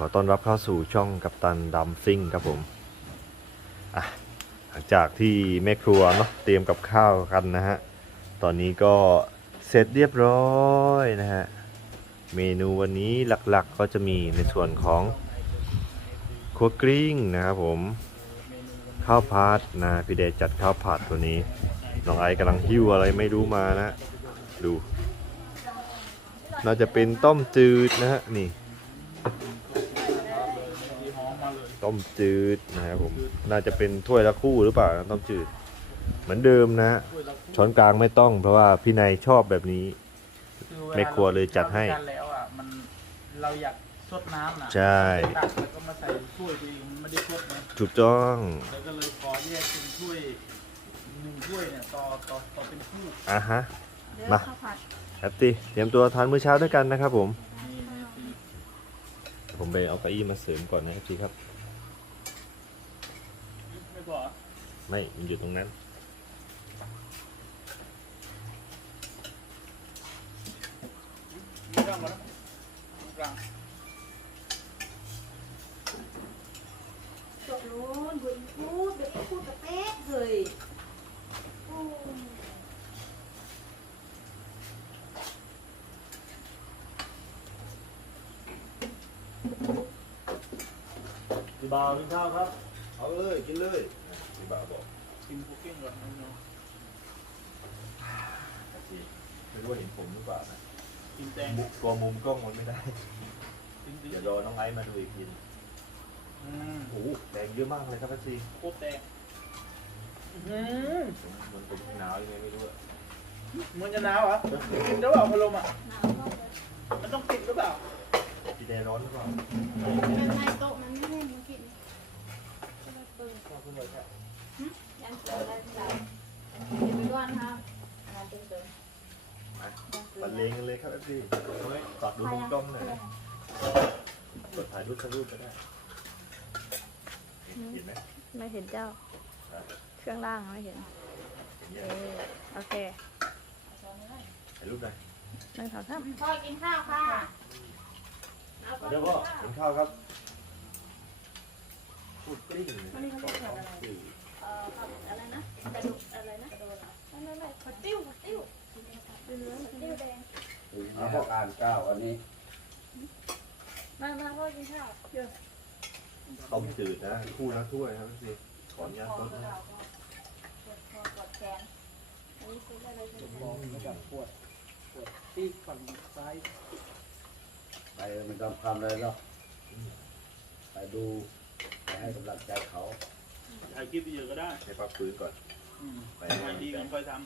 ขอต้อนรับเข้าสู่ช่องกัปตันดัมซิ่งครับผมอะหลังจากที่แม่ครัวเนาะเตรียมกับข้าวกันนะฮะ ตอนนี้ก็เสร็จเรียบร้อยนะฮะ เมนูวันนี้หลักๆก็จะมีในส่วนของครัวกริ้งนะครับผม ข้าวผัดนะพี่เดชจัดข้าวผัดตัวนี้ น้องไอกำลังหิ้วอะไรไม่รู้มานะ ดู น่าจะเป็นต้มจืดนะฮะนี่ ต้มจืดนะครับผมน่าจะเป็นถ้วยละคู่หรือเปล่าต้มจืด เหมือนเดิมนะฮะช้อนกลางไม่ต้อง เพราะว่าพี่นายชอบแบบนี้คือวลาแม่ครัวเลยจัดให้ทำกันแล้วอะมันเราอยากซดน้ำนะใช่ตักแล้วก็มาใส่ถ้วยตัวเองมันไม่ได้ซดนะถูกต้องแล้วก็เลยขอแยกเป็นถ้วยหนึ่งถ้วยเนี่ยต่อต่อต่อเป็นคู่อะฮะเดี๋ยวมาข้าวผัดแฮปปี้เตรียมตัวทานมื้อเช้าด้วยกันนะครับผมนี่นะพี่ผมไปเอาเก้าอี้มาเสริมก่อนนะครับพี่ครับไม่บอ กอะไม่มันอยู่ตรงนั้นมีเรื่องมาแล้วกลางจบนู้นบุญพูดเดี๋ยวก็พูดกระเป๊ะเลยโอ้พี่บ่าวกินข้าวครับ เอาเลยกินเลยพี่บ่าวบอกกินคุกกิ้งก่อนนะเนาะไม่รู้ว่าเห็นผมหรือเปล่านะกินแตงมุกตัวมุมกล้องมันไม่ได้กินดีเดี๋ยวรอน้องไอซ์มาดูอีกทีอืมโอ้โหแดงเยอะมากเลยครับพี่ซีโคตรแตงอืมมันผมหนาวยังไงไม่รู้อะมันจะหนาวเหรอกินหรือเปล่าพัดลมอะหนาวมากเลยมันต้องติดหรือเปล่าพี่แดงร้อนหรือเปล่ามันในโต๊ะมันไม่ให้มันกินก็เลยเปิด ขอบ คุณเลยครับยังเปิดอะไรไม่ได้เดี๋ยวไปก่อนครับงานเต็มเต็มบรรเลงกันเลยครับพี่ซีฝากดูมุมกล้องหน่อยนะกดถ่ายรูปสักรูปก็ได้เห็นไหมไม่เห็นเจ้า เครื่องล่างไม่เห็นเห็นเอยังอโอเคถ่ายรูปหน่อยหนึ่งสองสามพ่อกินข้าวค่ะเอามาเดี๋ยวพ่อกินข้าวครับ พูดกลิ้งเลยวันนี้เขาเรียกอะไรเอ่อผัดอะไรนะกระดูกอะไรนะกระโดดไม่ไม่ไม่ผัดติ้วผัดติ้วเนื้อติ้วแดงเอาพวกอ่านเก้าอันนี้มามาพ่อกินข้าวเดี๋ยวต้มจืดนะคู่ละถ้วยครับพี่ขออนุญาตคอต้นะนะดาษปวดแขนอันนี้ซื้อได้เลยใช่ไหมบอกมาจากปวดปวดที่ฝั่งซ้ายไปมันทำทำอะไรแล้วไปดู ให้กำลังใจเขาถ่ายคลิปไปเยอะก็ได้ให้พักฟื้นก่อนอืมไปไปดีกันค่อยทำ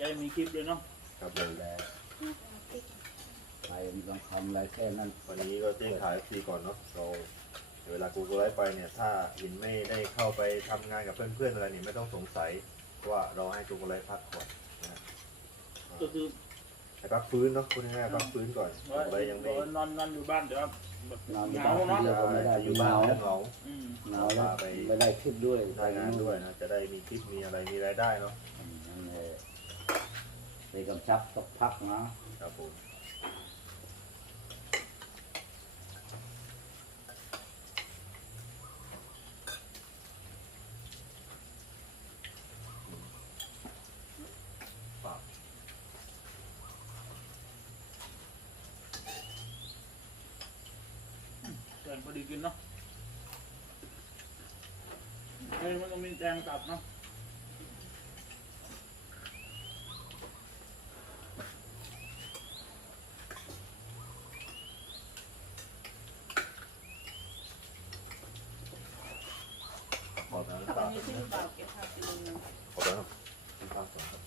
ยายมีคลิปเลยเนาะครับผมแต่ไปมันต้องทำอะไรแค่นั้นวันนี้ก็แจ้งข่าวซีก่อนเนาะเราเวลากูกูไลฟ์ไปเนี่ย ถ้าหินไม่ได้เข้าไปทำงานกับเพื่อนๆอะไรเนี่ยไม่ต้องสงสัยว่าเราให้กูกูไลฟ์พักก่อนนะก็คือให้พักฟื้นเนาะคุณง่ายๆพักฟื้นก่อนว่าอะไรยังไม่นอนนอนอยู่บ้านเดี๋ยวแบบ นอนเหอยู่งาบ้านเนาะเดียวก็ไม่ได้อยู่บ้านแล้วเหงาอืมหนาวแล้วไม่ได้คิปด้วยทำงานด้วยนะ จะได้มีคลิปมีอะไรมีรายได้เนาะนั่นแหละไปกำชับสักพักนะครับผม กินพอดีกินเนาะเฮ้ยมันต้องมีแตงตัดเนาะขอน้ำอัตานนี้ขึ้นเปล่าเก็บผักกินนึงขอน้ำกินข้าวก่อนครับ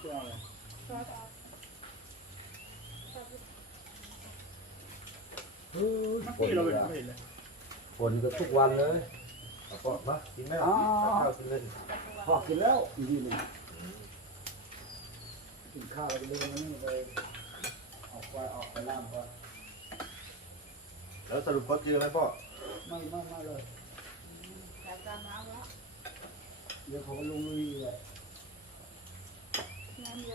เรื่องอะไร ซอสเอา มักฝนที่เราก็เป็นไม่เห็นเลยฝนก็ทุกวันเลยเอาพ่อมากินไหมอ๋อ ข้าวกินเล่นพอกินแล้วอีกทีหนึงกินข้าวแล้วก็เดินมานี่ไปออกไปออกไปล่ามก่อนแล้วสรุปเขาเจอไหมพ่อไม่ไม่ไม่เลยใส่จานน้ำแล้วเดี๋ยวเขาก็ลงลุยเลย น้ำ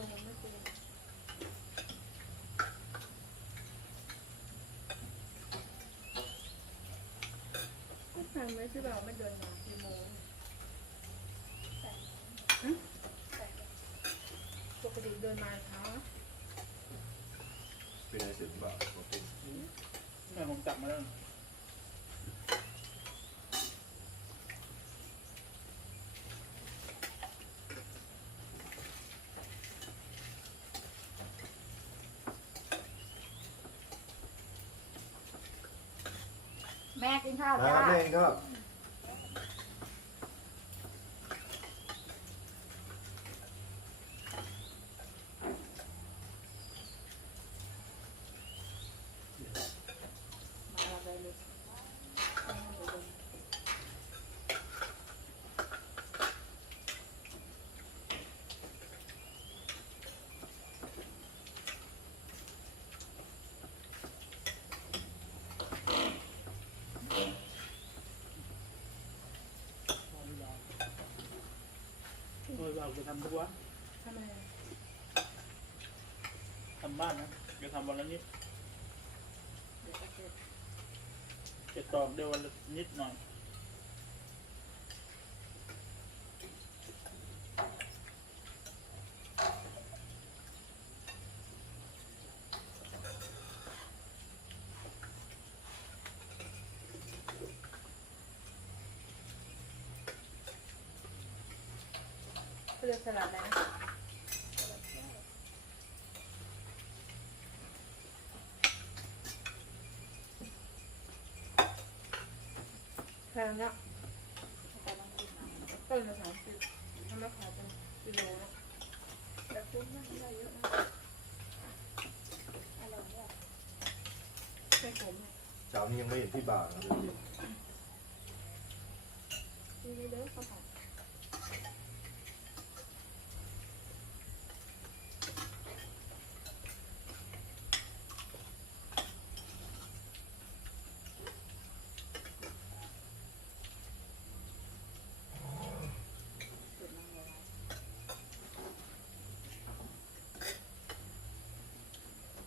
มีนี้ที่เราไม่เดินมากี่โมงปกติเดินมาเช้าเป็นอะไรสุดบ้างแม่ผมจับมาแล้ว แม่กินข้าวจ้าเองก็ มาเราไปเลย เออเรา จะทำทุกวันทำไมทำบ้านนะจะทำวันละนิดเดี๋ยวก็เสร็จ จะตอกเดี๋ยววันละนิดหน่อย เขาเรียกสลัดอะไรนะแพงเนี่ยต้นละสามสิบทำราคาเป็นกิโลนะแต่คุ้มมากได้เยอะนะอร่อยเนี่ยไม่ขมเช้านี้ยังไม่เห็นที่บ่าวนะเลย ดีเลยเด้อข้าวผัด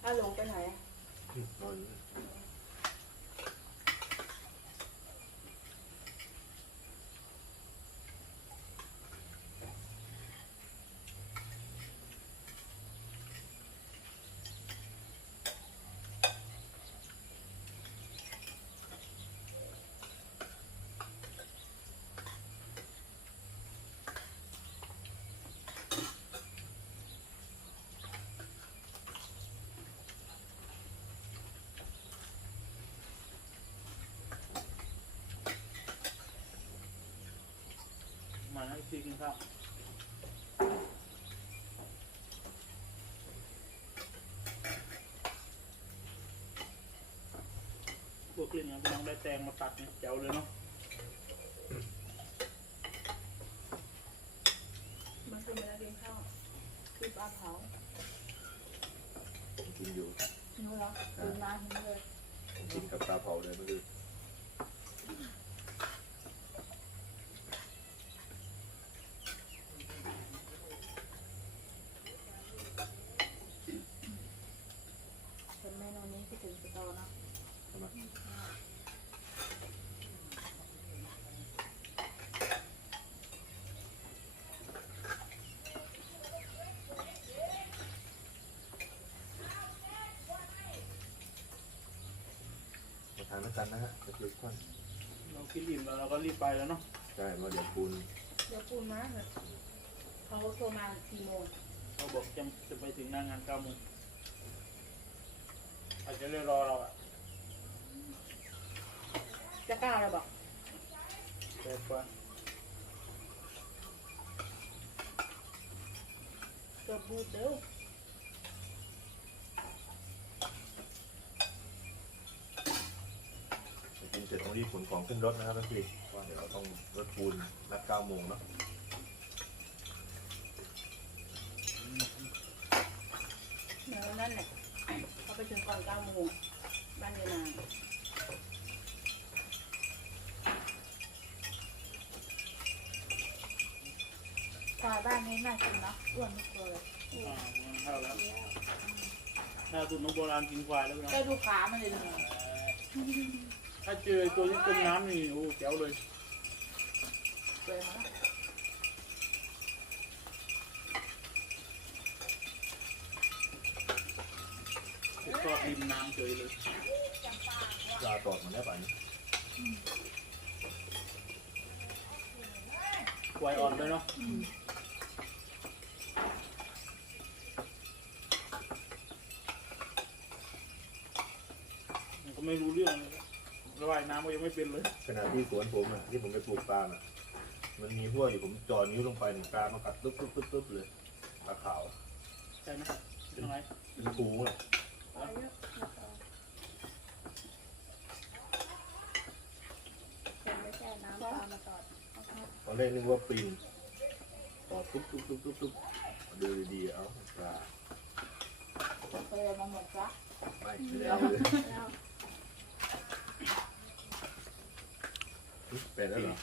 อาลงไปไหนอะนอน มาให้พี่กินข้าวพวกกลิ่นยังต้องได้แตงมาตัดเนี่ยเจ๋วเลยเนาะ มันคือเวลากินข้าวคือปลาเผา ผมกินอยู่ หนูเหรอตื่นมาเห็นเลย ผมกินกับปลาเผาเลยเมื่อคืน เป็นเมนูนี้ที่ถึงสตอเนาะ ใช่ไหม มาทานด้วยกันนะฮะจะจุดก่อนเรากินอิ่มแล้วเราก็รีบไปแล้วเนาะใช่มาเดี๋ยวคุณเดี๋ยวปูนมาเถอะเขาโทรมากี่โมงเขาบอกจะจะไปถึงหน้างานเก้าโมงอาจจะเลยรอเราอะจะกล้าเลยบอกแต่ว่าเกือบบูดเร็วจะกินเสร็จต้อง รีบขนของขึ้นรถนะครับพี่ว่าเดี๋ยวเราต้องรถปูนนัดเก้าโมงเนาะเดี๋ยวนั่นแหละเขาไปถึงก่อนเก้าโมงบ้านยายนางปลาบ้านนี้น่ากินเนาะอ้วนทุกตัวเลยอ่ามันเข้าแล้วถ้าสูตรน้องโบราณกินควายแล้วพี่น้องได้ดูขามันเลยเลยเถ้าเจอตัวที่จมน้ำนี่โอ้แจ๋วเลยสวยมากติดตอดริมน้ำเฉยเลยปลาตอดมันได้ป่ะนี่ไวอ่อนเลยเนาะผมก็ไม่รู้เรื่องเลย ระบายน้ำก็ยังไม่เป็นเลย ขณะที่สวนผมอะที่ผมไปปลูกปลาอะ มันมีหัวอยู่ผมจอนิ้วลงไปหนึ่งปลามันกัดตุ๊บตุ๊บตุ๊บตุ๊บเลยปลาขาวใช่ไหมเป็นอะไรเป็นปูอะเอาเยอะมาต่อคนไม่แช่น้ำปลามาตอดเอาครับตอนแรกนึกว่าปิงตอดตุ๊บตุ๊บตุ๊บตุ๊บตุ๊บดูดีๆเอาปลาเคยเอามาหมดซะไม่ไม่ได้เอาเลย แล้วเป็นแล้วเหรอ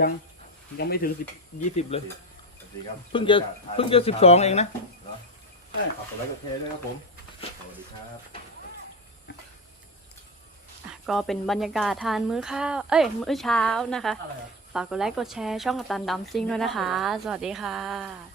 ยังยังไม่ถึงสิบยี่สิบเลย สวัสดีครับเพิ่งจะเพิ่งจะสิบสองเองนะเนาะขอบคุณไลค์กดแชร์ด้วยครับผม สวัสดีครับ ก็เป็นบรรยากาศทานมื้อข้าว เอ้ย มื้อเช้านะคะอะไรอะฝากกดไลค์กดแชร์ช่องกัปตันดัมซิงด้วยนะคะ สวัสดีค่ะ